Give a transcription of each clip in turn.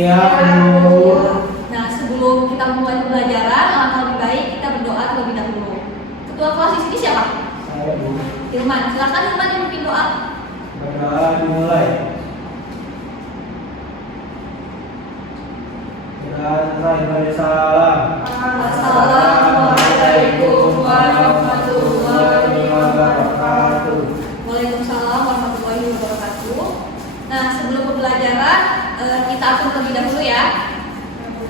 Iya, Bu. Nah, sebelum kita mulai pembelajaran, alangkah lebih baik kita berdoa terlebih dahulu. Ketua kelas di sini siapa? Saya, Bu. Hilman. Silakan Hilman yang memimpin doa. Berdoa dimulai. Salam. Assalamualaikum warahmatullahi wabarakatuh. Waalaikumsalam warahmatullahi wabarakatuh. Nah, sebelum pembelajaran kita atur terlebih dahulu ya.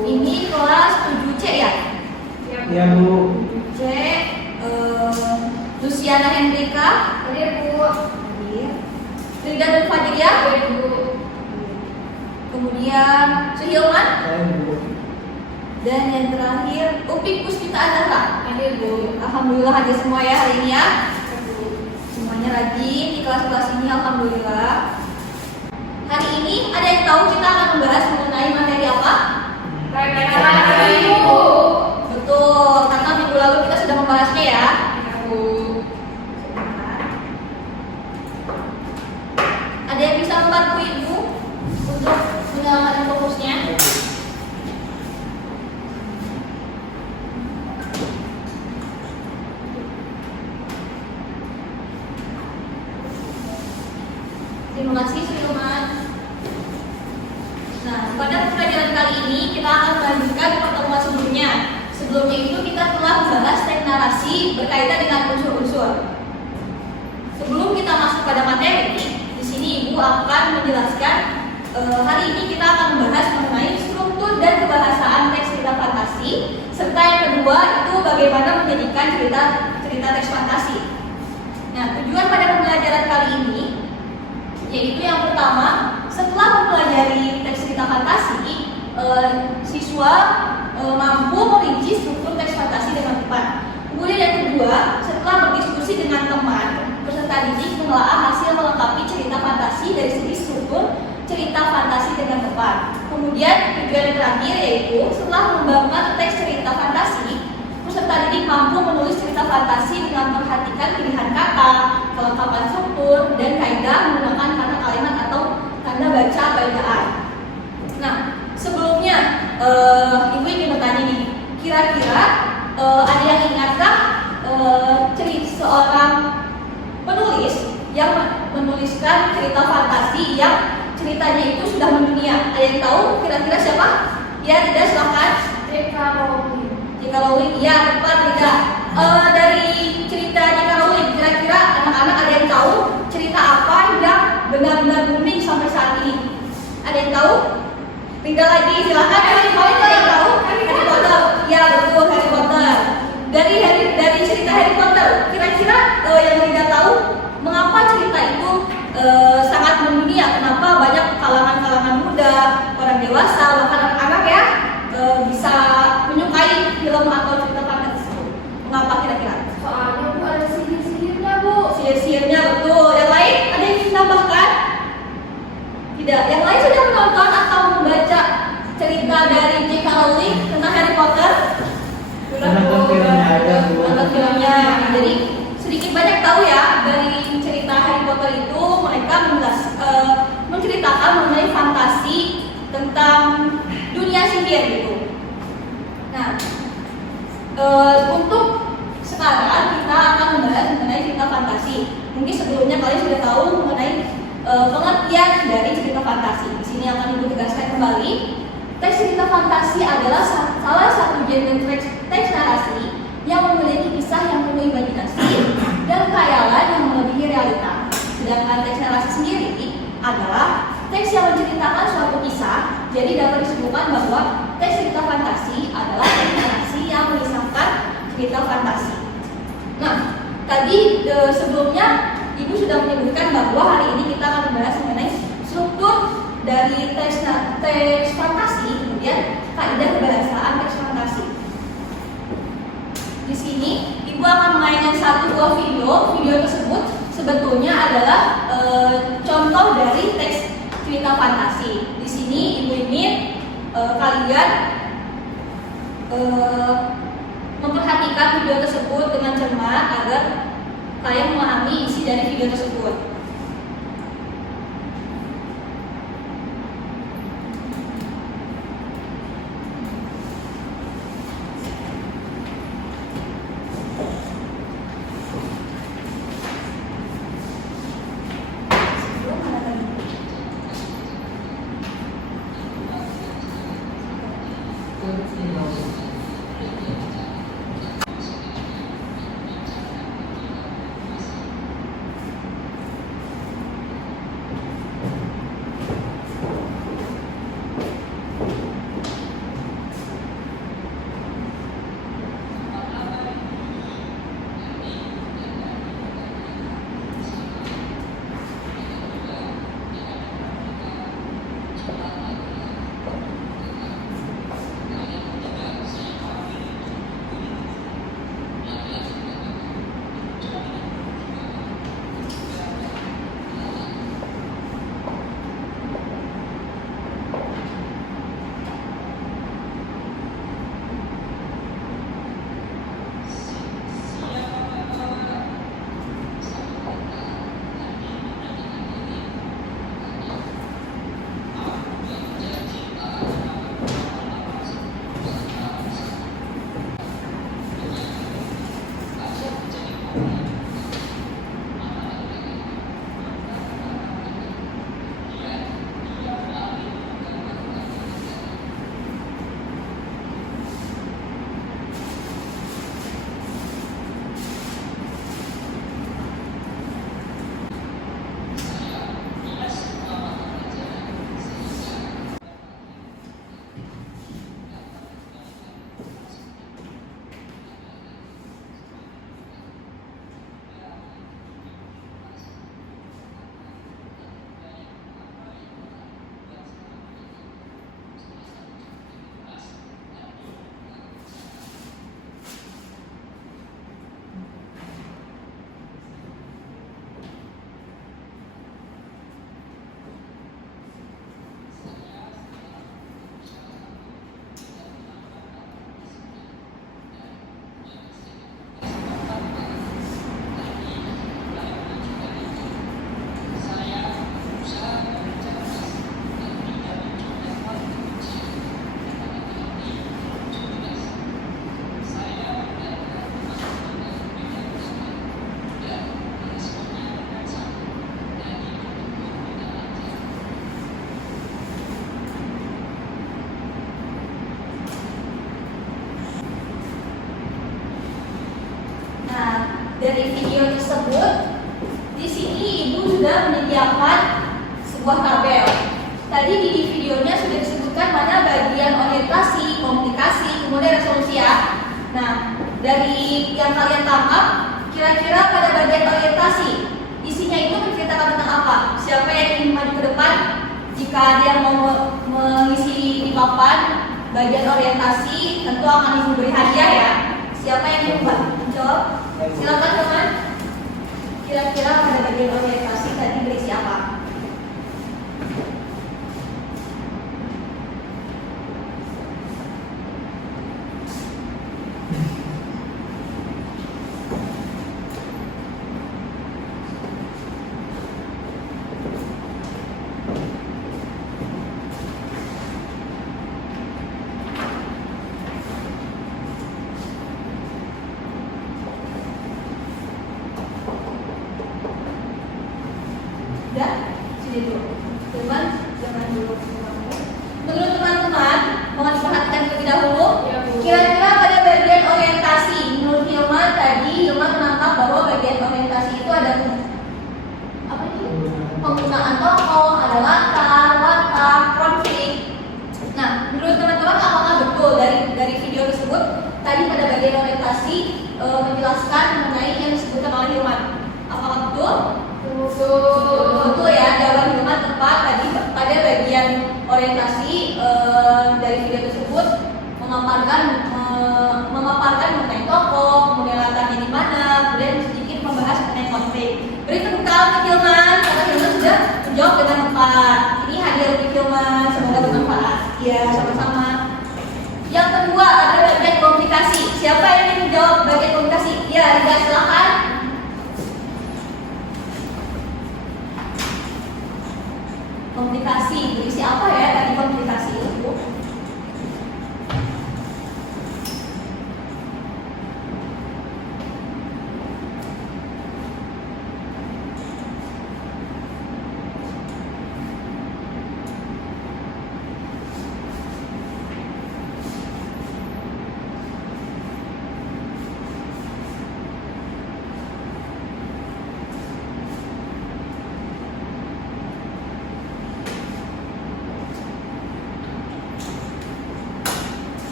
Ini kelas 7C ya? Iya, Bu. 7C. Luciana Hendrika. Hadir, Bu. Frida dan Fadria. Bu. Kemudian Suhilman. Saya, Bu. Dan yang terakhir Upik Puspita Azahra. Hadir, Bu. Alhamdulillah hadir semua ya hari ini ya. Semuanya rajin di kelas-kelas ini, alhamdulillah. Hari ini ada yang tahu kita akan membahas mengenai materi apa? Regenerasi, Bu. Betul, karena minggu lalu kita sudah membahasnya ya. Bu. Ada yang bisa membantu Ibu untuk menyelamatkan fokusnya? Terima kasih Suhilman. Nah, pada pembelajaran kali ini kita akan melanjutkan pertemuan sebelumnya. Sebelumnya itu kita telah membahas teks narasi berkaitan dengan unsur-unsur. Sebelum kita masuk pada materi, di sini Ibu akan menjelaskan hari ini kita akan membahas mengenai struktur dan kebahasaan teks cerita fantasi, serta yang kedua itu bagaimana menjadikan cerita teks fantasi. Nah, tujuan pada pembelajaran kali ini yaitu yang pertama, setelah mempelajari teks cerita fantasi, siswa mampu merinci struktur teks fantasi dengan tepat. Kemudian yang kedua, setelah berdiskusi dengan teman, peserta didik menelaah hasil melengkapi cerita fantasi dari segi struktur cerita fantasi dengan tepat. Kemudian tujuan yang terakhir yaitu setelah mengembangkan teks cerita fantasi, peserta didik mampu menulis cerita fantasi dengan memperhatikan pilihan kata, kelengkapan struktur, dan kaidah menggunakan kata kalimat atau tanda baca bacaan. Nah, sebelumnya Ibu ingin bertanya nih, kira-kira ada yang ingatkah cerita seorang penulis yang menuliskan cerita fantasi yang ceritanya itu sudah mendunia? Ada yang tahu kira-kira siapa? Ya, tidak, silakan. J.K. Rowling. J.K. Rowling, iya tepat tidak. Dari cerita J.K. Rowling, kira-kira anak-anak ada yang tahu cerita apa yang benar-benar booming sampai saat ini? Ada yang tahu? Tinggal lagi, silakan. Harry Potter, ada yang tahu? Harry Potter, ya betul, Harry Potter. Dari cerita Harry Potter, kira-kira yang tidak tahu mengapa cerita itu sangat mendunia? Kenapa banyak kalangan-kalangan muda, orang dewasa, bahkan anak-anak ya bisa menyukai film atau cerita fantasi tersebut? Mengapa kira-kira? Soalnya, Bu, ada sihir-sihirnya, Bu. Sihir-sihirnya betul. Yang lain ada yang ingin tambahkan? Tidak. Yang lain sudah menonton atau membaca cerita dari J.K. Rowling tentang Harry Potter? Nonton filmnya aja, Bu. Nonton filmnya. Jadi sedikit banyak tahu ya dari cerita Harry Potter itu mereka menceritakan mengenai fantasi tentang dunia sihir gitu. Nah, untuk sekarang kita akan membahas mengenai cerita fantasi. Mungkin sebelumnya kalian sudah tahu mengenai pengertian dari cerita fantasi. Di sini akan Ibu tegaskan kembali. Teks cerita fantasi adalah salah satu genre teks narasi yang memiliki kisah yang penuh imajinasi dan khayalan yang melebihi realita. Sedangkan teks narasi sendiri adalah teks yang menceritakan suatu kisah. Jadi dapat disebutkan bahwa teks cerita fantasi adalah teks narasi yang mengisahkan cerita fantasi. Nah, tadi sebelumnya Ibu sudah menyebutkan bahwa hari ini kita akan membahas mengenai struktur dari teks fantasi, kemudian kaidah kebahasaan teks fantasi. Di sini Ibu akan memainkan 1-2 video tersebut sebetulnya adalah contoh dari teks cerita fantasi. Di sini Ibu ingin kalian memperhatikan video tersebut dengan cermat agar kalian memahami isi dari video tersebut. dari video tersebut, di sini Ibu sudah menyediakan sebuah tabel. Tadi di videonya sudah disebutkan mana bagian orientasi, komunikasi, kemudian resolusi ya. Nah, dari yang kalian tangkap, kira-kira pada bagian orientasi, isinya itu menceritakan tentang apa? Siapa yang ingin maju ke depan? Jika dia mau mengisi di papan bagian orientasi, tentu akan Ibu beri hadiah ya. Siapa yang ingin menjawab? Silakan teman. Kira-kira pada bagian orientasi tadi berisi apa? Udah? Sini dulu. Teman, jangan dulu. Menurut teman-teman, mohon diperhatikan terlebih dahulu. Ya, Bu. Kira-kira pada bagian orientasi, menurut Hilman tadi, Hilman menangkap bahwa bagian orientasi itu ada apa ini? Penggunaan tokoh, ada latar, watak, konflik. Nah, menurut teman-teman apakah betul dari video tersebut tadi pada bagian orientasi menjelaskan mengenai yang disebutkan oleh Hilman? Apakah betul? Betul ya, jawaban Hilman tepat. Tadi pada bagian orientasi dari video tersebut memaparkan mengenai tokoh, kemudian latarnya di mana, kemudian sedikit membahas mengenai konflik. Beri tepuk tangan untuk Hilman karena Hilman sudah menjawab dengan tepat. Ini hadiah untuk Hilman, semoga bermanfaat. Ya, sama-sama. Yang kedua ada bagian komunikasi. Siapa yang ingin menjawab bagian komunikasi? Ya, Rida, silakan. Komunikasi, berisi apa ya tadi komunikasi itu?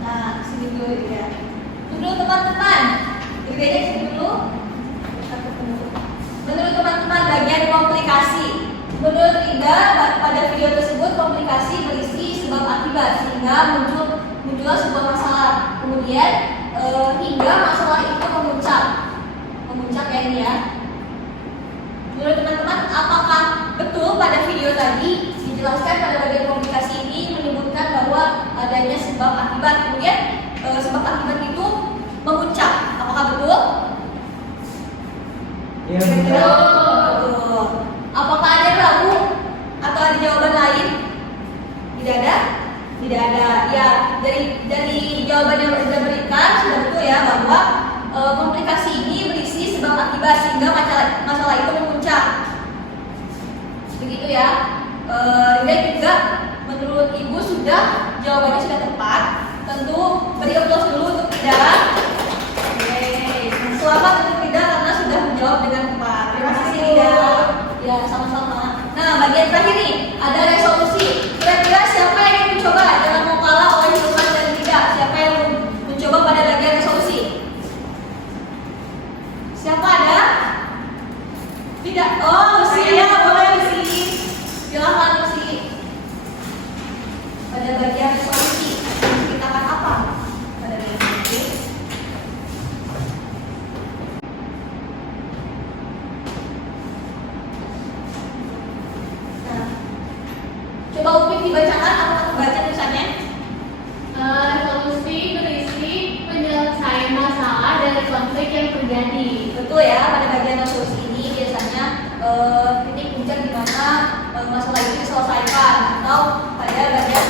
Nah, sini dulu ya. Menurut teman-teman, bedanya sini dulu. Menurut teman-teman bagian komplikasi. Menurut Rida pada video tersebut komplikasi berisi sebab akibat sehingga muncullah sebuah masalah. Kemudian hingga masalah itu memuncak ya ini ya. Menurut teman-teman apakah betul pada video tadi dijelaskan pada bagian komplikasi ini menyebutkan bahwa adanya sebab akibat, kemudian sebab akibat itu memuncak? Apakah betul? Iya, Kira-kira betul. betul. Apakah ada yang ragu atau ada jawaban lain? Tidak ada? Tidak ada. Ya, dari jawaban yang sudah berikan sudah betul ya bahwa komplikasi ini berisi sebab akibat sehingga masalah itu memuncak. Begitu ya. Dan juga menurut Ibu sudah jawabannya sudah tepat. Tentu beri aplaus dulu untuk Rida. Yeay. Selamat untuk Rida karena sudah menjawab dengan tepat. Terima kasih Rida. Ya, sama-sama. Nah, bagian terakhir nih ada resolusi. Kira-kira siapa yang ingin mencoba? Jangan mau kalah oleh Hilman dan Rida. Siapa yang mau mencoba pada bagian resolusi? Siapa ada? Tidak. Oh, Lucy ya, boleh Lucy. Silakan Lucy. Pada bagian resolusi menceritakan apa? Pada bagian resolusi. Nah, coba Upik dibacakan atau baca tulisannya? Solusi berisi penyelesaian masalah dari konflik yang terjadi. Betul ya, pada bagian resolusi ini biasanya titik puncak di mana masalah itu diselesaikan atau pada bagian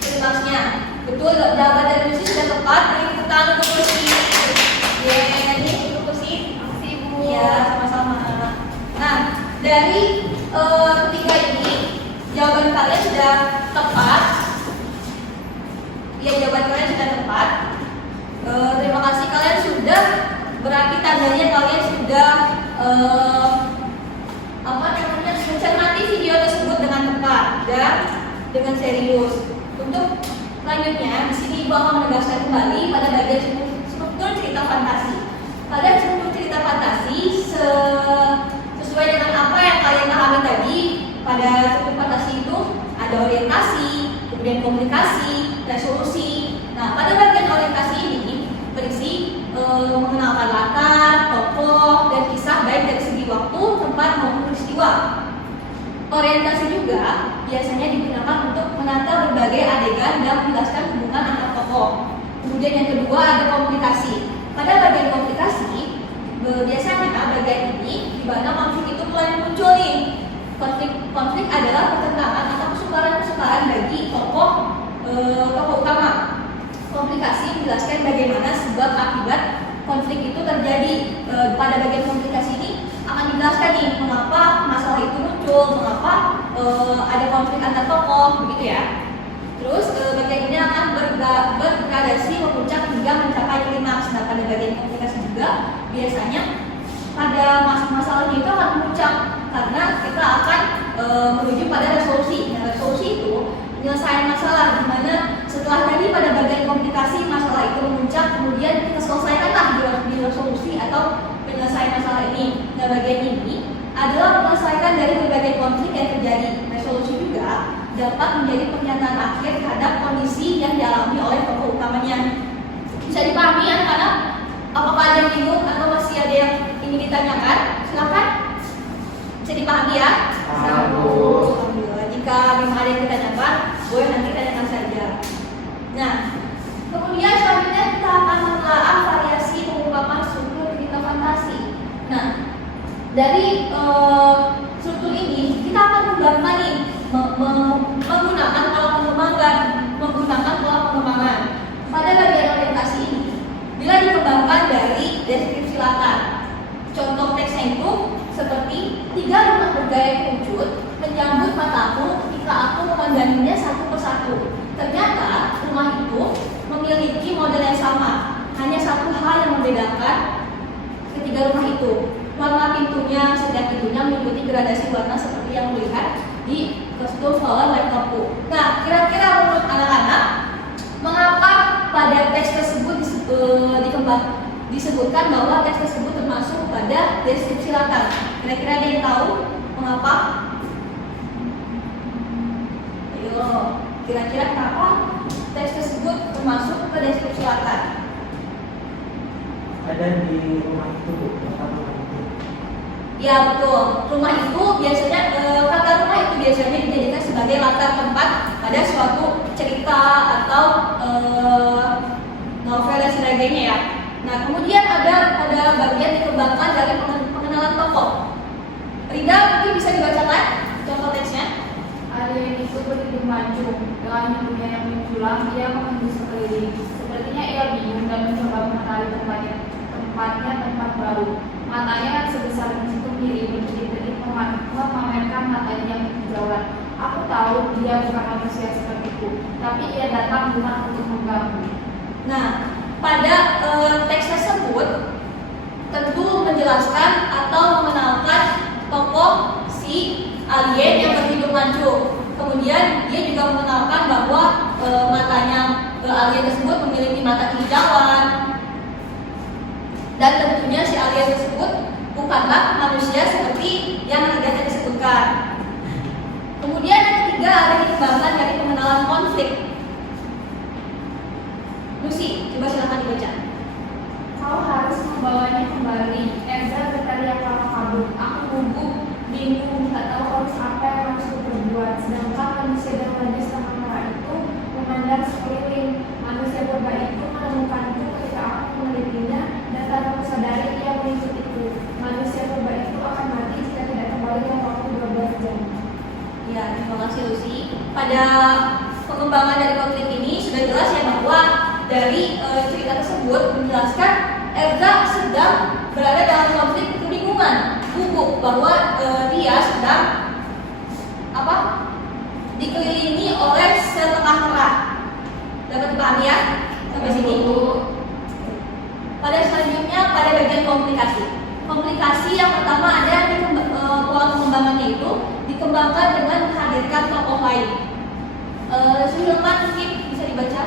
klimaksnya. Betul, jawaban dari Lucy sudah tepat. Beri tepuk tangan untuk Lucy. Yeay, untuk Lucy. Makasih Bu. Ya, sama-sama. Nah, dari ketiga ini jawaban kalian sudah tepat. Ya, jawaban kalian sudah tepat. tandanya kalian sudah mencermati video tersebut dengan tepat dan dengan serius. Untuk selanjutnya, di sini Ibu akan menegaskan kembali pada bagian struktur cerita fantasi. Pada struktur cerita fantasi sesuai dengan apa yang kalian pahami tadi, pada struktur fantasi itu ada orientasi, kemudian komunikasi, resolusi. Nah, pada bagian orientasi ini berisi mengenalkan latar, tokoh, dan kisah baik dari segi waktu, tempat maupun peristiwa. Orientasi juga biasanya digunakan untuk menata berbagai adegan dan menjelaskan hubungan antar tokoh. Kemudian yang kedua ada komunikasi. Pada bagian komunikasi, biasanya bagian ini di mana konflik itu mulai muncul nih. Konflik adalah pertentangan atau kesukaran bagi tokoh utama. Komunikasi menjelaskan bagaimana sebab akibat konflik itu terjadi. Pada bagian komunikasi ini akan dijelaskan nih mengapa masalah itu muncul, mengapa ada konflik antar tokoh, begitu ya. Terus bagian ini akan bergradasi memuncak hingga mencapai klimaks. Nah, pada bagian komunikasi juga biasanya pada masalahnya itu akan memuncak karena kita akan menuju pada resolusi. Nah, resolusi itu penyelesaian masalah, di mana setelah tadi pada bagian komunikasi masalah itu memuncak, kemudian kita selesaikanlah di resolusi atau penyelesaian masalah ini. Nah, bagian ini adalah menyelesaikan dari berbagai konflik yang terjadi. Resolusi juga dapat menjadi pernyataan akhir terhadap kondisi yang dialami oleh tokoh utamanya. Bisa dipahami anak-anak? Apakah ada yang bingung atau masih ada yang ingin ditanyakan? Silakan. Bisa dipahami ya? Alhamdulillah. Jika memang ada yang ditanyakan, boleh nanti tanyakan saja. Nah, kemudian selanjutnya kita akan menelaah variasi pengungkapan struktur cerita fantasi. Nah, dari struktur ini kita akan mengembangkan nih, menggunakan pola pengembangan. Pada bagian orientasi ini, bila dikembangkan dari deskripsi latar, contoh teksnya itu seperti 3 rumah bergaya kerucut menyambut mataku ketika aku memandanginya satu persatu. Ternyata rumah itu memiliki model yang sama, hanya satu hal yang membedakan ketiga rumah itu. Warna pintunya, setiap pintunya mengikuti gradasi warna seperti yang melihat di kostum Flower Like Topu. Nah, kira-kira menurut anak-anak, mengapa pada teks tersebut disebutkan bahwa teks tersebut termasuk pada deskripsi latar? Kira-kira ada yang tahu mengapa? Ayo, kira-kira kenapa teks tersebut termasuk ke deskripsi latar? Ada di rumah itu, tempat rumah itu. Ya betul, rumah itu biasanya kata rumah itu biasanya dijadikan sebagai latar tempat pada suatu cerita atau novel dan sebagainya ya. Nah, kemudian ada bagian dikembangkan dari pengenalan tokoh. Rida mungkin bisa dibacakan contoh teksnya. Alien itu berdiri maju dengan hidungnya yang menjulang, ia menghembus sekeliling. Sepertinya ia bingung dan mencoba mengenali tempatnya tempat baru. Matanya sebesar jangkung kiri berkedip-kedip memamerkan matanya yang hijauan. Aku tahu dia bukan manusia sepertiku, tapi ia datang bukan untuk mengganggu. Nah, pada teks tersebut tentu menjelaskan atau mengenalkan tokoh si alien yang berhidung mancung. Kemudian dia juga mengenalkan bahwa matanya alien tersebut memiliki mata hijauan. Dan tentunya si alien tersebut bukanlah manusia seperti yang tadi disebutkan. Kemudian yang ketiga ada dikembangkan dari pengenalan konflik. Lucy, coba silakan dibaca. Kau harus membawanya kembali. Elsa berteriak lama kabur. Aku gugup, bingung, tak tahu harus apa yang harus berbuat. Sedangkan manusia dan raja setengah merah itu memandang sekeliling. Manusia purba itu menemukanku ketika aku menelitinya dan tanpa kusadari ia mengikutiku. Manusia purba itu akan mati jika tidak kembali dalam waktu 12 jam. Ya, terima kasih Lucy. Pada pengembangan dari konflik ini sudah jelas ya bahwa dari cerita tersebut menjelaskan Elsa sedang berada dalam konflik kebingungan, gugup bahwa dia sedang dikelilingi oleh setengah merah. Dapat dipahami ya sampai sini? Pada selanjutnya pada bagian komplikasi. Komplikasi yang pertama ada di pola pengembangannya itu dikembangkan dengan menghadirkan tokoh lain. Hilman mungkin bisa dibaca.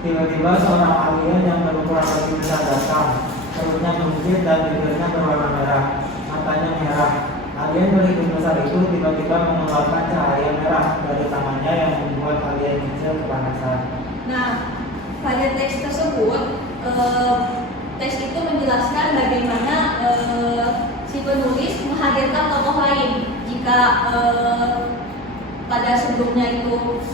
Tiba-tiba seorang alien yang berukuran lebih besar datang. Perutnya mengukir dan bibirnya berwarna merah, matanya merah. Alien berhidung besar itu tiba-tiba mengeluarkan cahaya merah dari tangannya yang membuat alien kecil kepanasan. Nah, pada teks tersebut, teks itu menjelaskan bagaimana si penulis menghadirkan tokoh lain. Jika pada sebelumnya itu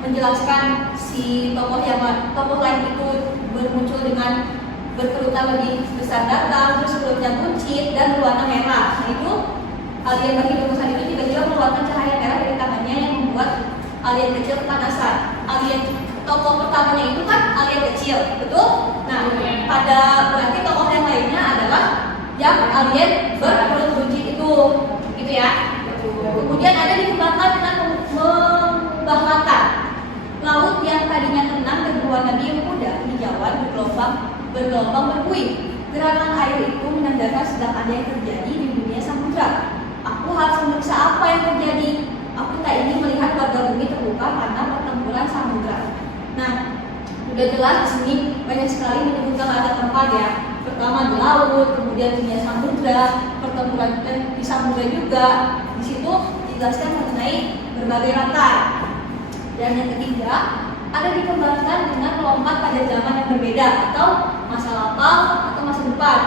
menjelaskan si tokoh lain itu bermuncul dengan berkerutan lebih besar datang, terus perutnya buncit dan berwarna merah. Nah, itu alien berhidung besar itu tiba-tiba mengeluarkan cahaya merah dari tangannya yang membuat alien kecil kepanasan. Tokoh pertamanya itu kan alien kecil, betul? Nah, pada berarti tokoh yang lainnya adalah yang alien berperut buncit itu, gitu ya. Kemudian ada dikembangkan dengan mengubah latar. Laut yang tadinya tenang dan berwarna biru muda, hijauan bergelombang berbuih. Gerakan air itu menandakan sedang ada yang terjadi di dunia samudra. Aku harus memeriksa apa yang terjadi. Aku tak ingin melihat warga bumi terluka karena pertempuran samudra. Nah, sudah jelas di sini banyak sekali menyebutkan latar tempat ya. Pertama di laut, kemudian dunia samudra, pertempuran di samudra juga. Di situ dijelaskan mengenai berbagai latar. Dan yang ketiga, ada dikembangkan dengan melompat pada zaman yang berbeda atau masa lampau atau masa depan.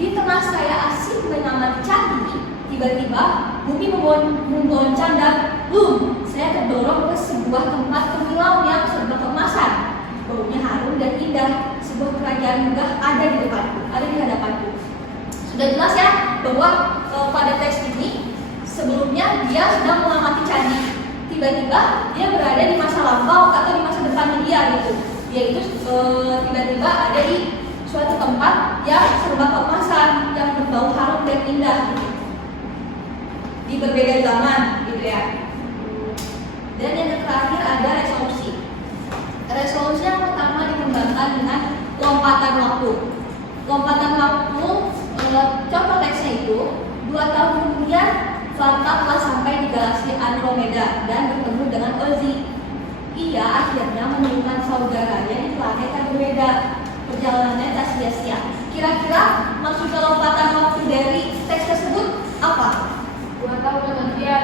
Di tengah saya asing mengamati candi, tiba-tiba bumi membonceng dan saya terdorong ke sebuah tempat pengilau yang serba keemasan. Baunya harum dan indah. Sebuah kerajaan megah ada di depanku, ada di hadapanku. Sudah jelas ya bahwa pada teks ini sebelumnya dia sedang mengamati candi. Tiba-tiba dia berada di masa lampau atau di masa depannya dia gitu. Yaitu tiba-tiba ada di suatu tempat yang serba keemasan, yang berbau harum dan indah gitu. Di berbeda zaman gitu ya. Dan yang terakhir ada resolusi. Resolusi yang pertama dikembangkan dengan lompatan waktu. Lompatan waktu, contoh teksnya itu 2 tahun kemudian Fanta telah sampai di galaksi Andromeda dan bertemu dengan Ozzy. Ia akhirnya menemukan saudaranya di planet yang berbeda. Perjalanannya tak sia-sia. Kira-kira maksud lompatan waktu dari teks tersebut apa? 2 tahun kemudian.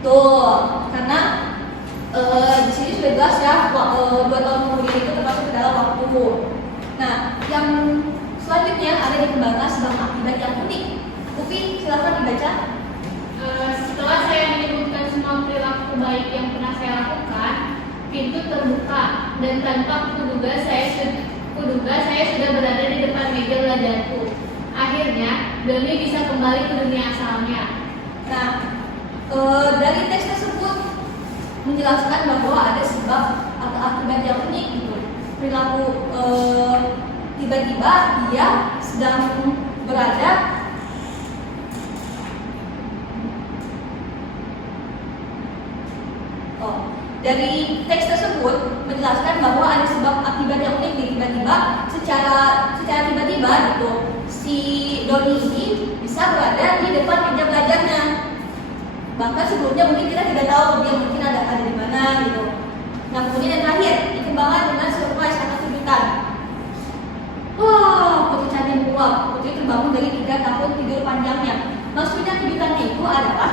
Tuh, karena di sini sudah jelas ya 2 tahun kemudian itu termasuk ke dalam waktu. Nah, yang selanjutnya ada dikembangkan sebab akibat yang unik. Upi, silakan dibaca. Setelah saya menyebutkan semua perilaku baik yang pernah saya lakukan, pintu terbuka dan tanpa kuduga saya sudah berada di depan meja belajarku. Akhirnya, Doni bisa kembali ke dunia asalnya. Nah, dari teks tersebut menjelaskan bahwa ada sebab atau akibat yang unik gitu. Perilaku tiba-tiba dia sedang berada dari teks tersebut menjelaskan bahwa ada sebab akibat yang unik. Tiba-tiba secara tiba-tiba gitu si Doni ini bisa berada di depan meja belajarnya. Bahkan sebelumnya mungkin kita tidak tahu dia mungkin ada di mana gitu. Nah, kemudian yang terakhir dikembangkan dengan surprise atau kejutan. Putri Candi menguap. Putri terbangun dari 3 tahun tidur panjangnya. Maksudnya kejutannya itu adalah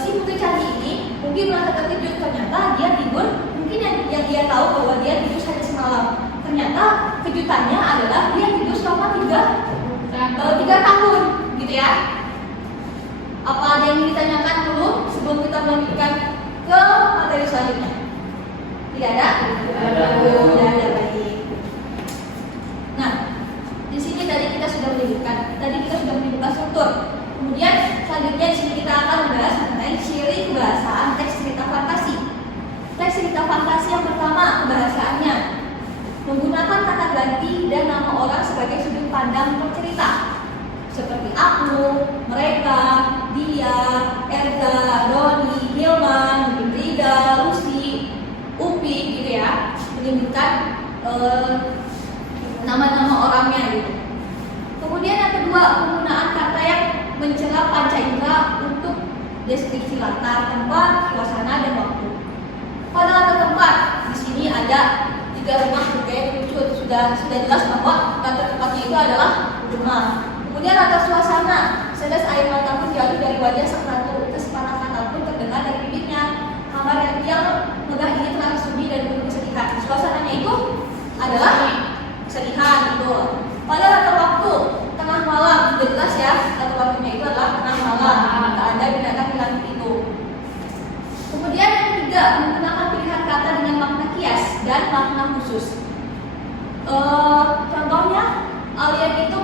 si Putri Candi ini mungkin merasa terkejut. Ternyata dia tidur, mungkin yang dia tahu bahwa dia tidur saja semalam. Ternyata kejutannya adalah dia tidur selama 3 tahun gitu ya. Apa ada yang ingin ditanyakan dulu sebelum kita melanjutkan ke materi selanjutnya? Tidak ada? Tidak ada, baik. Nah, di sini tadi kita sudah menyebutkan struktur. Kemudian selanjutnya di sini kita akan membahas mengenai ciri kebahasaan teks cerita fantasi. Teks cerita fantasi yang pertama, kebahasaannya menggunakan kata ganti dan nama orang sebagai sudut pandang bercerita. Seperti aku, mereka, dia, Erza, Doni, Hilman, Rida, Lucy, Upi gitu ya. Menyebutkan nama-nama orangnya gitu. Kemudian yang kedua, penggunaan kata yang mencela panca indera untuk deskripsi latar, tempat, suasana, dan waktu. Pada latar tempat, di sini ada 3 rumah bergaya lucu. Sudah jelas bahwa latar tempatnya itu adalah rumah. Kemudian latar suasana, sedes air mata pun jatuh dari wajah sang ratu, sepatah kata pun terdengar dari bibirnya. Kamar yang megah ini telah sunyi dan penuh kesedihan. Suasananya itu adalah kesedihan gitu. Pada latar waktu, tengah malam, sudah jelas ya, latar waktunya itu adalah tengah malam. Tidak ada binatang di langit itu. Kemudian yang ketiga, menggunakan pilihan kata dengan makna kias dan makna khusus. Contohnya, alien itu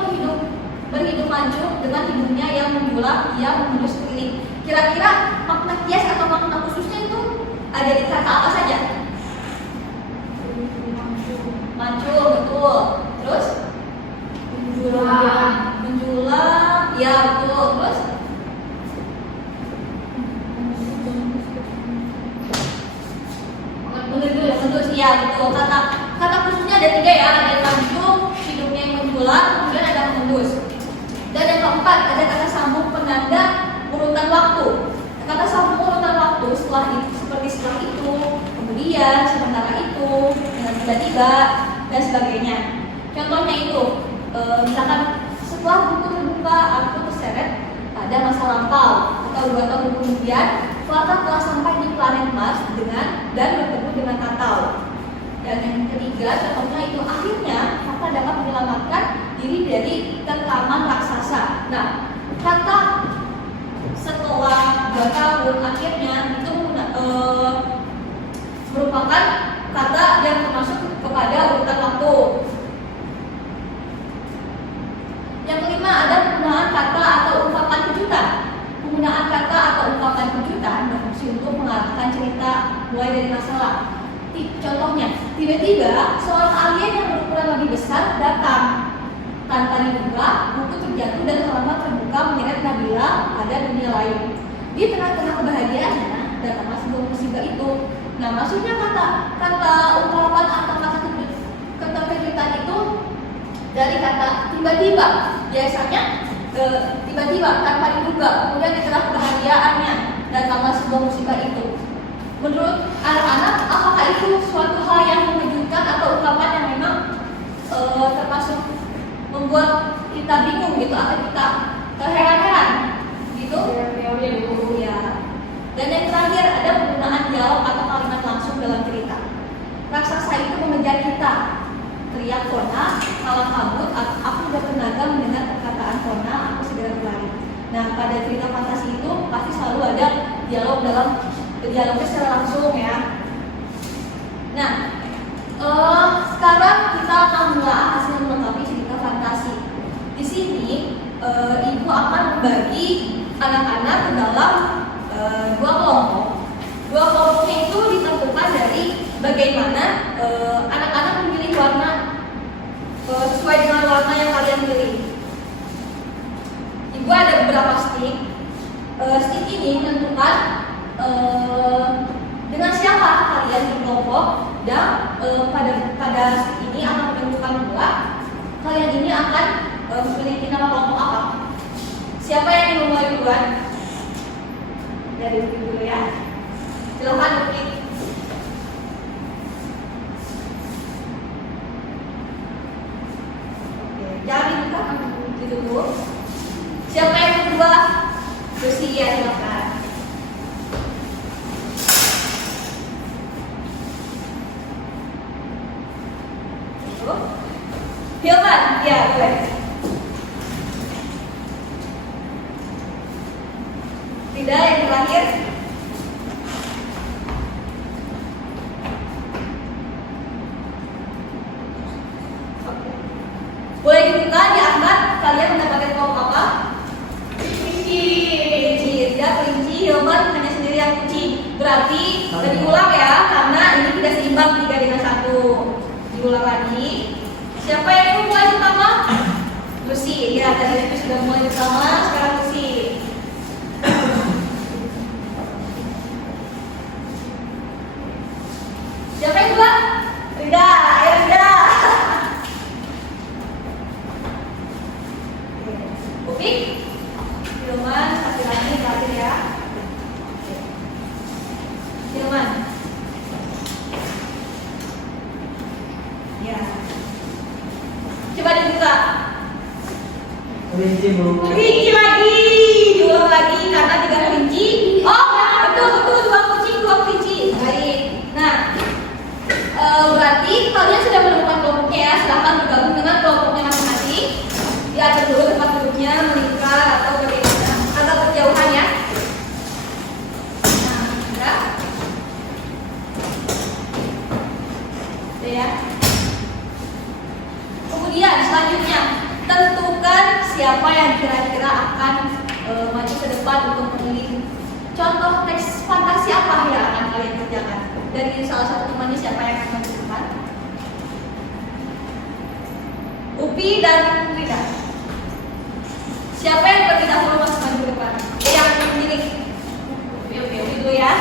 berhidup mancung dengan hidungnya yang menjulang, ia mengendus keliling. Kira-kira makna kias atau makna khususnya itu ada di kata apa saja? Mancung, betul. Terus? Menjulang, ya betul. Terus? Mengendus, ya betul. Kata khususnya ada 3 ya, ada mancung, hidungnya yang menjulang, kemudian ada mengendus. Dan yang keempat, ada kata sambung penanda urutan waktu. Kata sambung urutan waktu seperti setelah itu, kemudian, sementara itu, dengan tiba-tiba, dan sebagainya. Contohnya itu, misalkan setelah buku terbuka, aku terseret pada masa lampau, atau 2 tahun kemudian, Fata telah sampai di planet Mars dan bertemu dengan Tatau. Dan yang ketiga, contohnya itu akhirnya Fata dapat menyelamatkan diri dari terkaman raksasa. Nah, kata setelah 2 tahun akhirnya itu merupakan kata yang termasuk kepada urutan waktu. Yang kelima, ada penggunaan kata atau ungkapan kejutan. Penggunaan kata atau ungkapan kejutan berfungsi untuk mengarahkan cerita mulai dari masalah. Contohnya, tiba-tiba seorang alien yang berukuran lebih besar datang. Tanpa diduga, buku terjatuh dan halaman terbuka menyeret Nabila pada dunia lain. Di tengah-tengah kebahagiaannya, datanglah sebuah musibah itu. Nah, maksudnya kata ungkapan atau kata kejutan itu dari kata tiba-tiba. Biasanya tiba-tiba tanpa diduga, kemudian di tengah kebahagiaannya datanglah sebuah musibah itu. Menurut anak-anak, apakah itu suatu hal yang mengejutkan atau ungkapan yang memang termasuk membuat kita bingung gitu atau kita heran-heran gitu? Ya. Dan yang terakhir, ada penggunaan dialog atau kalimat langsung dalam cerita. Raksasa itu mengejar kita, teriak Kona, kalah kabut, aku bertenaga mendengar perkataan Kona, aku segera berlari. Nah, pada cerita fantasi itu pasti selalu ada dialognya secara langsung ya. Nah, sekarang kita akan menelaah hasil melengkapi cerita fantasi. Di sini ibu akan membagi anak-anak ke dalam 2 kelompok. 2 kelompoknya itu ditentukan dari bagaimana anak-anak memilih warna sesuai dengan warna yang kalian pilih. Ibu ada beberapa stick. Stick ini menentukan dengan siapa kalian berkelompok dan pada stick ini akan menentukan pula kalian ini akan memiliki nama kelompok apa. Siapa yang ingin memulai duluan? Dari Uki dulu ya. Silakan Uki. Jangan dibuka, Uki dulu. Siapa yang kedua? Lucy ya, silakan. Hilman, ya boleh. Tidak, yang terakhir. Boleh dibuka, diangkat. Kalian mendapatkan kelompok apa? Kelinci. Tidak, kelinci. Hilman hanya sendiri yang kucing. Berarti diulang ya, karena ini tidak seimbang 3 dengan 1. Diulang lagi. Siapa yang mulai pertama? Lucy. Ya, tadi itu sudah mulai pertama. Sekarang Lucy. Siapa yang kedua? Rida. Ayo Rida. Ya. Coba dibuka. Kelinci Bu. Kelinci lagi, diulang lagi karena 3 kelinci. Oh, betul betul 2 kelinci. Baik. Nah, berarti kalian sudah menemukan kelompoknya ya. Silahkan bergabung dengan kelompoknya masing-masing. Diatur dulu tempat duduknya, melingkar atau bagaimana, agak berjauhan ya. Nah, udah. Udah ya. Kemudian selanjutnya tentukan siapa yang kira-kira akan maju ke depan untuk memilih contoh teks fantasi apa yang akan kalian kerjakan. Dari salah satu temannya siapa yang akan maju ke depan? Upi dan Rida. Siapa yang terlebih dahulu masuk maju ke depan? Yang memilih Upi dulu ya.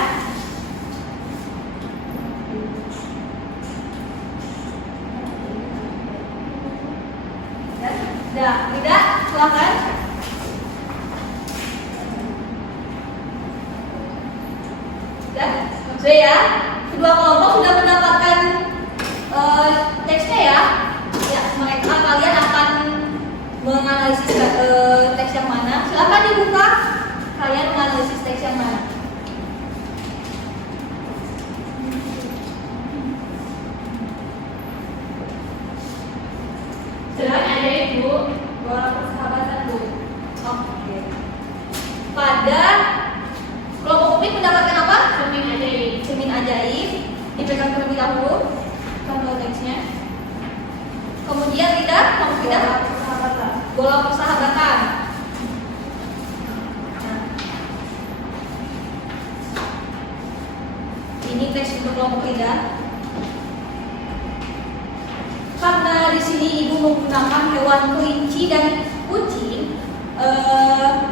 Dah, Rida, silakan. Sudah ya. Kedua kelompok sudah mendapatkan teksnya ya. Ya, mereka kalian akan menganalisis teks yang mana. Silakan dibuka. Kalian menganalisis teks yang mana. Selain ada Ibu, Bola persahabatan Bu. Oke. Pada kelompok Upi mendapatkan apa? cermin ajaib. Cermin ajaib. Dipegang terlebih dahulu contoh teksnya. Kemudian Rida, kamu Rida? Bola persahabatan. Nah. Ini teks untuk kelompok Rida. Karena di sini ibu menggunakan hewan kelinci dan kucing,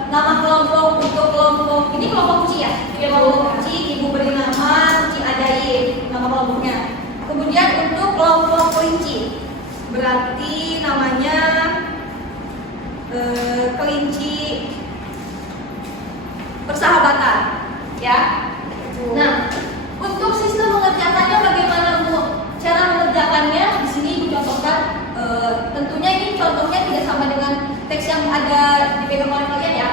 nama kelompok untuk kelompok ini kelompok kucing ya, kelompok kucing ibu beri nama kucing ajaib, nama kelompoknya. Kemudian untuk kelompok kelinci, berarti namanya kelinci persahabatan, ya. Nah, untuk sistem mengerjakannya bagaimana Bu? Cara mengerjakannya di sini dicontohkan. Tentunya ini contohnya tidak sama dengan teks yang ada dipegang oleh kalian ya.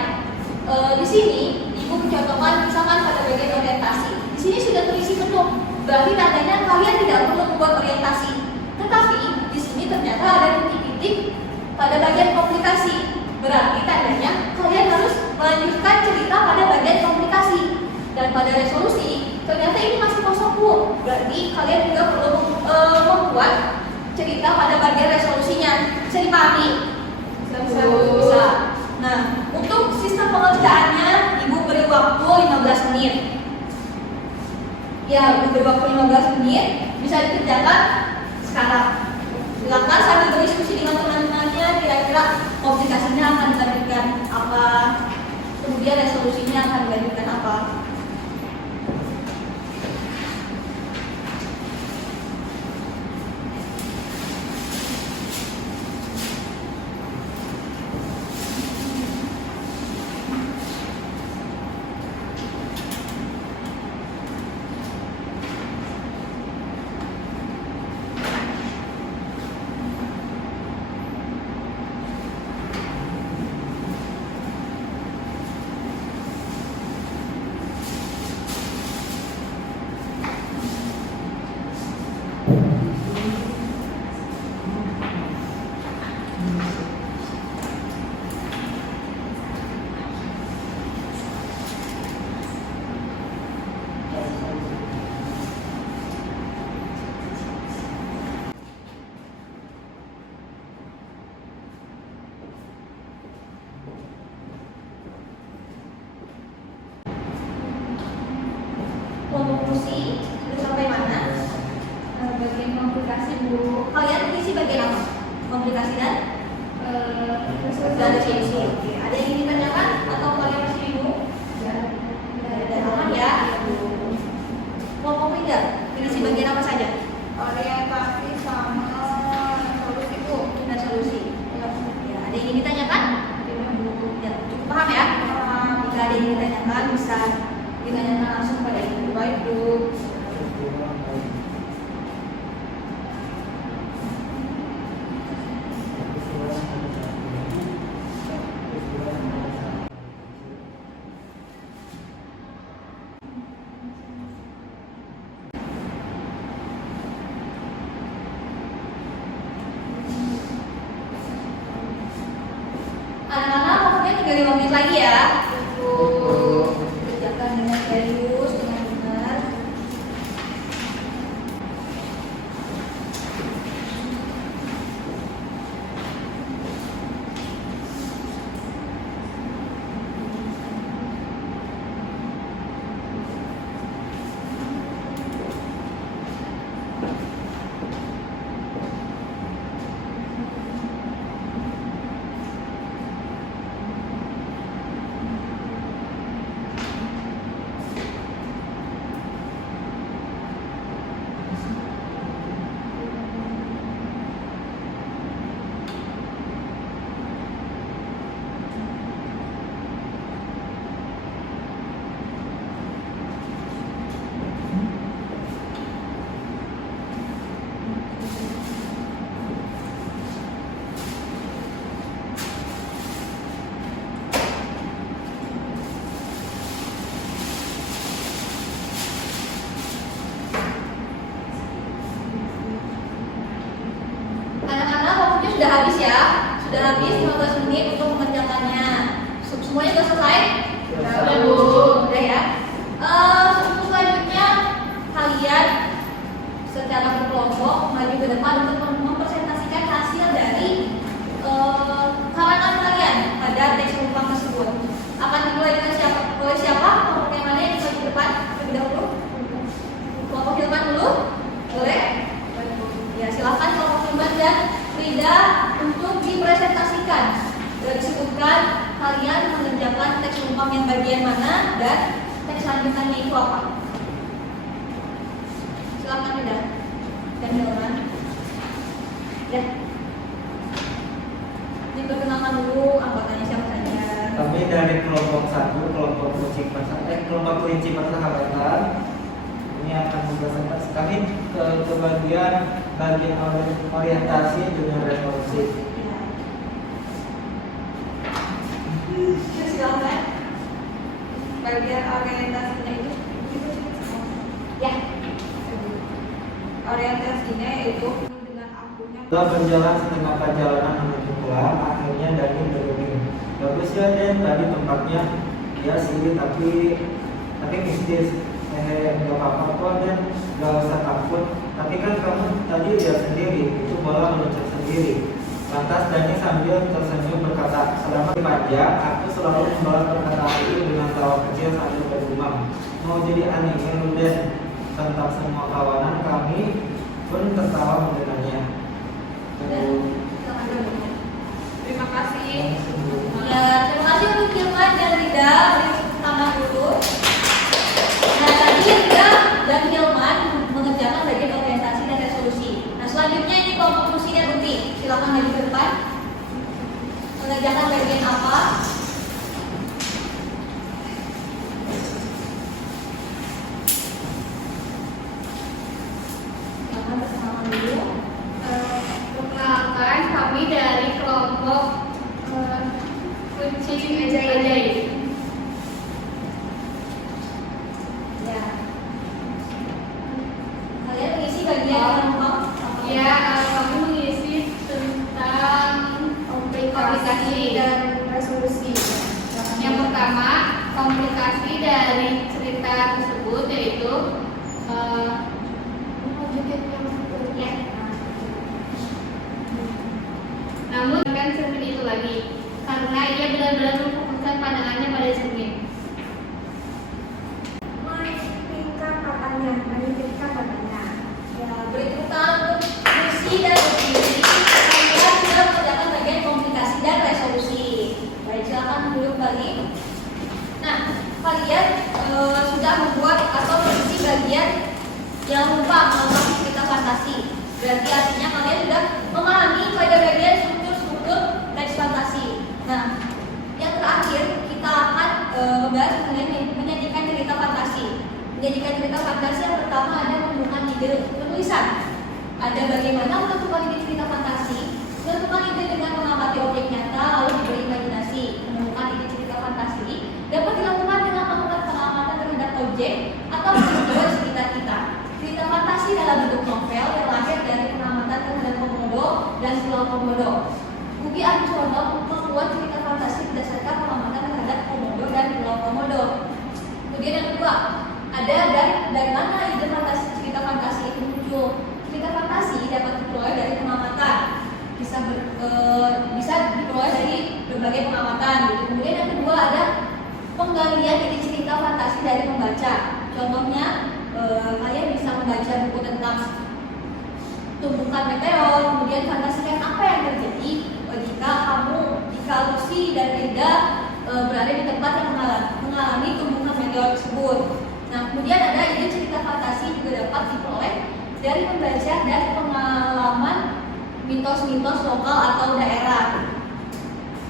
Di sini ibu mencontohkan misalkan pada bagian orientasi. Di sini sudah terisi penuh. Berarti tandanya kalian tidak perlu membuat orientasi. Tetapi di sini ternyata ada titik-titik pada bagian komplikasi. Berarti tandanya kalian harus melanjutkan cerita pada bagian komplikasi. Dan pada resolusi ternyata ini masih kosong Bu. Berarti kalian juga perlu membuat cerita pada bagian resolusinya. Bisa dipahami? Bisa. Nah, untuk sistem pengerjaannya ibu beri waktu 15 menit. Ya, ibu beri waktu 15 menit. Bisa dikerjakan sekarang. Silakan sambil berdiskusi dengan teman-temannya. Kira-kira komplikasinya akan dilanjutkan apa? Kemudian resolusinya akan dilanjutkan apa? Konklusi sudah sampai mana? Bagian komplikasi Bu. Kalian isi bagian apa? Komplikasi dan resolusi. Oke. Ada yang ingin ditanyakan atau kalian masih bingung? Ada aman ya? Kelompok tidak? Isi bagian apa saja? Orientasi sama solusi Bu. Dan solusi. Ya, ada yang ingin ditanyakan? Ya, cukup paham ya? Jika ada yang ingin ditanyakan bisa ditanyakan langsung pada ibu. Baik Bu. 5 menit lagi ya. Betul. Kerjakan dengan serius, dengan benar. Anak-anak, waktunya sudah habis ya. Sudah habis 15 menit untuk mengerjakannya. Semuanya sudah selesai? Selesai. Udah ya. Untuk selanjutnya kalian secara berkelompok maju ke depan untuk mempresentasikan hasil dari karangan kalian pada teks rumpang tersebut. Akan dimulai dengan siapa? Oleh siapa? Kelompok yang mana yang bisa di depan terlebih dahulu? Kelompok Hilman dulu? Boleh? Ya, silakan kelompok Hilman dan Rida untuk dipresentasikan. Sudah disebutkan kalian mengerjakan teks rumpang yang bagian mana dan teks lanjutannya itu apa? Silakan Rida dan Hilman. Ya. Diperkenalkan dulu anggotanya siapa saja. Kami dari kelompok 1, kelompok kelinci persahabatan. Ini akan mempresentasikan kami ke bagian orientasi dengan resolusi. Ya, silakan. Bagian orientasinya itu ya. Orientasinya itu dengan akunya. Setelah berjalan setengah perjalanan menuju pulang, akhirnya Dani bergeming. Bagus ya Den, tadi tempatnya ya sih, tapi mistis. Gak apa-apa kok Den, gak usah takut. Tapi kan kamu tadi lihat sendiri, itu bola meluncur sendiri. Lantas Dani sambil tersenyum berkata, selama di panja, aku selalu membalas perkataan itu dengan tawa kecil sambil bergumam. Mau jadi anime lu Den. Tentang semua kawanan kami pun tertawa mendengarnya. Terima kasih. Ya, terima kasih untuk Hilman dan Rida. Beri tepuk tangan dulu. Nah, tadi Rida dan Hilman mengerjakan bagian orientasi dan resolusi. Nah, selanjutnya ini kelompok Lucy dan Uti. Silakan maju ke depan. Mengerjakan bagian apa? Silakan perkenalan dulu. Perkenalkan, kami dari kelompok kucing ajaib. Ya. Kalian mengisi bagian yang mau? Ya, kami mengisi tentang komplikasi dan resolusi. Yang pertama, komplikasi dari cerita tersebut yaitu ya. Namun bukan cermin itu lagi, karena ia benar-benar memfokuskan pandangannya pada cermin. Ya, beri tepuk tangan untuk Lucy dan Uti. Kalian sudah mengerjakan bagian komplikasi dan resolusi. Baik, silakan duduk kembali. Nah, kalian sudah membuat atau mengisi bagian yang lupa melengkapi cerita fantasi. Berarti artinya kalian sudah memahami pada bagian struktur teks fantasi. Nah, yang terakhir kita akan membahas mengenai menyajikan cerita fantasi. Menjadikan cerita fantasi yang pertama ada menemukan ide penulisan. Ada bagaimana menentukan ide cerita fantasi, menentukan ide dengan mengamati objek nyata lalu diberi imajinasi. Menemukan ide cerita fantasi dapat dilakukan dengan melakukan pengamatan terhadap objek atau peristiwa di sekitar kita. Cerita fantasi dalam bentuk novel yang lahir dari pengamatan terhadap Komodo dan Pulau Komodo. Bugi Armstrong membuat cerita fantasi berdasarkan pengamatan bisa diperoleh dari berbagai pengamatan gitu. Kemudian yang kedua ada penggalian ide cerita fantasi dari membaca. Contohnya kalian bisa membaca buku tentang tumbukan meteor, kemudian fantasikan apa yang terjadi jika Lucy dan Rida berada di tempat yang mengalami tumbukan meteor tersebut. Nah, kemudian ada ide cerita fantasi juga dapat diperoleh dari membaca dan pengalaman mitos-mitos lokal atau daerah.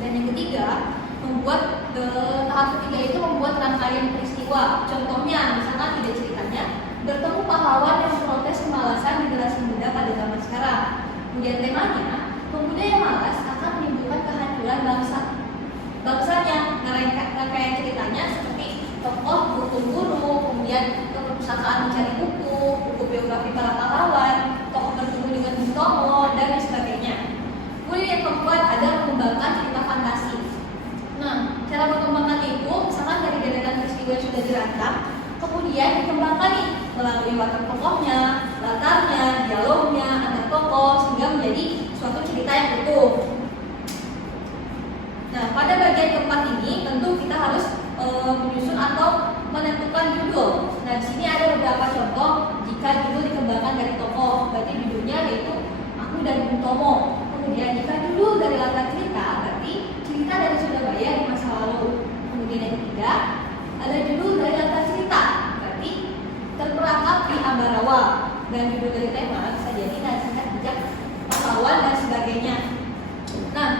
Dan yang ketiga, tahap ketiga itu membuat rangkaian peristiwa. Contohnya, misalkan ide ceritanya bertemu pahlawan yang memprotes kemalasan generasi muda pada zaman sekarang. Kemudian temanya, pemuda yang malas akan menimbulkan kehancuran bangsanya. Rangkaian ceritanya seperti tokoh berhukum guru, kemudian ke perpustakaan mencari buku biografi para pahlawan, tokoh bertemu dengan Bung Tomo, dan lain sebagainya. Kemudian yang keempat ada mengembangkan cerita fantasi. Nah, cara mengembangkannya itu misalkan dari deretan peristiwa yang sudah dirancang, kemudian dikembangkan nih melalui watak tokohnya, latarnya, dialognya, antar tokoh, sehingga menjadi suatu cerita yang utuh. Nah, pada bagian keempat ini tentu kita harus menyusun atau menentukan judul. Nah, di sini ada beberapa contoh jika judul dikembangkan dari tokoh, berarti judulnya yaitu Aku dan Bung Tomo. Kemudian jika judul dari latar cerita, berarti cerita dari Surabaya di masa lalu. Kemudian yang ketiga, ada judul dari latar cerita, berarti terperangkap di Ambarawa. Dan judul dari tema bisa jadi nasihat bijak pahlawan dan sebagainya. Nah,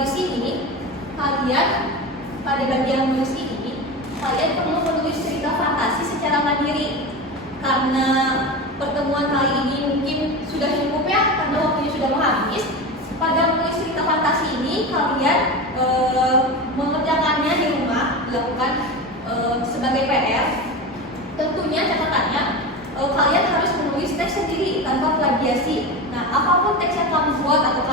di sini kalian pada bagian menulis ini kalian perlu menulis cerita fantasi secara mandiri, karena pertemuan kali ini mungkin sudah cukup ya, karena waktunya sudah mau habis. Pada menulis cerita fantasi ini kalian mengerjakannya di rumah, dilakukan sebagai PR. Tentunya catatannya kalian harus menulis teks sendiri tanpa plagiasi. Nah, apapun teks yang kamu buat atau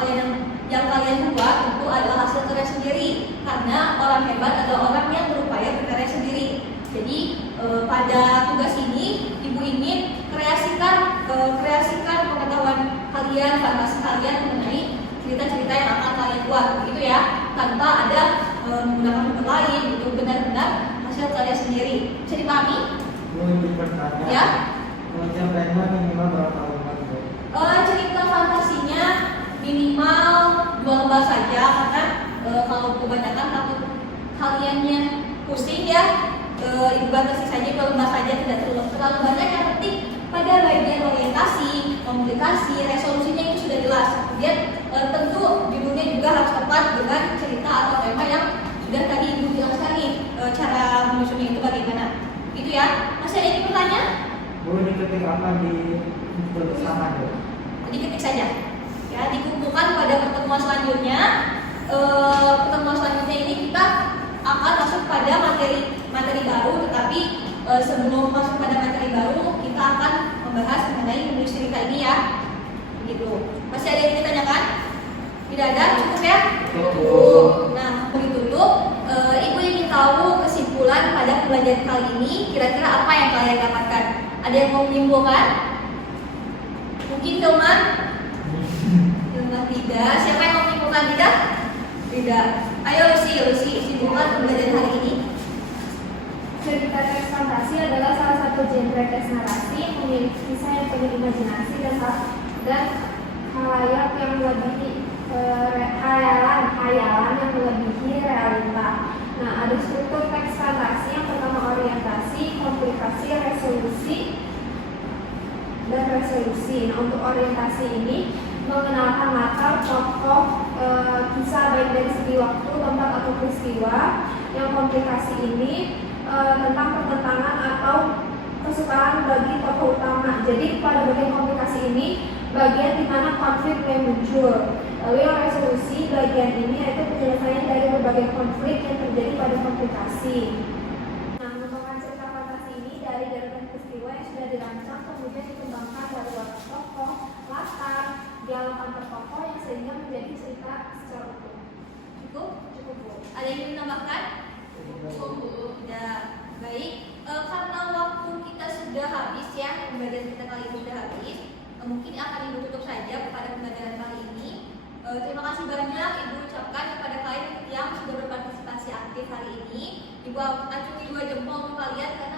yang kalian buat tentu adalah hasil karya sendiri, karena orang hebat adalah orang yang berupaya berkarya sendiri. Jadi pada tugas ini ibu ingin kreasikan pengetahuan kalian, fantasi kalian mengenai cerita-cerita yang akan kalian buat, begitu ya, tanpa ada menggunakan metode lain, itu benar-benar hasil karya sendiri. Bisa dipahami? Boleh bertanya. Ya. Pengerjaan tema minimal berapa lembar? Cerita fantasinya minimal 2 lembar saja, karena kalau kebanyakan takut kaliannya pusing ya. Ibu batasi saja 2 lembar saja, tidak terlalu banyak. Yang penting pada bagian orientasi, komunikasi, resolusinya itu sudah jelas. Kemudian tentu judulnya juga harus tepat dengan cerita atau tema yang sudah tadi ibu jelaskan nih, cara menyusunnya itu bagaimana. Gitu ya. Masih ada yang bertanya? Boleh diketik apa di bersama deh? Diketik saja. Ya, dikumpulkan pada pertemuan selanjutnya. Pertemuan selanjutnya ini kita akan masuk pada materi baru, tetapi sebelum masuk pada materi baru kita akan membahas mengenai menulis cerita ini ya. Begitu. Masih ada yang ditanyakan? Tidak ada, cukup ya? Cukup. Nah, ditutup. Ibu ingin tahu kesimpulan pada pembelajaran kali ini, kira-kira apa yang kalian dapatkan? Ada yang mau menyimpulkan? Mungkin Hilman? Hilman tidak. Siapa yang mau menyimpulkan? Tidak. Ayo Lucy, simpulkan pembelajaran hari ini. Cerita teks fantasi adalah salah satu genre teks narasi yang memiliki kisah yang penuh imajinasi dan khayal yang melebihi hayalan yang melebihi realita. Nah, ada struktur teks fantasi yang pertama orientasi, komplikasi, resolusi, dan resolusi. Nah, untuk orientasi ini mengenalkan latar tokoh, kisah baik dari segi waktu, tempat atau peristiwa. Yang komplikasi ini tentang pertentangan atau kesukaan bagi tokoh utama. Jadi pada bagian komplikasi ini bagian di mana konflik mulai muncul. Lalu yang resolusi bagian ini yaitu penyelesaian dari berbagai konflik yang terjadi pada komplikasi. Nah, mengembangkan cerita fantasi ini dari deretan peristiwa yang sudah dirancang kemudian dikembangkan dari watak tokoh, latar, dialog antar tokoh yang sehingga menjadi cerita secara utuh. Cukup? Cukup, Bu. Ada yang ingin menambahkan? Cukup, Bu. Ya, baik. Karena waktu kita sudah habis ya, pembelajaran kita kali ini sudah habis, mungkin akan ibu tutup saja pada pembelajaran kali ini. Terima kasih banyak Ibu ucapkan kepada kalian yang sudah berpartisipasi aktif hari ini. Ibu acungi 2 jempol untuk kalian karena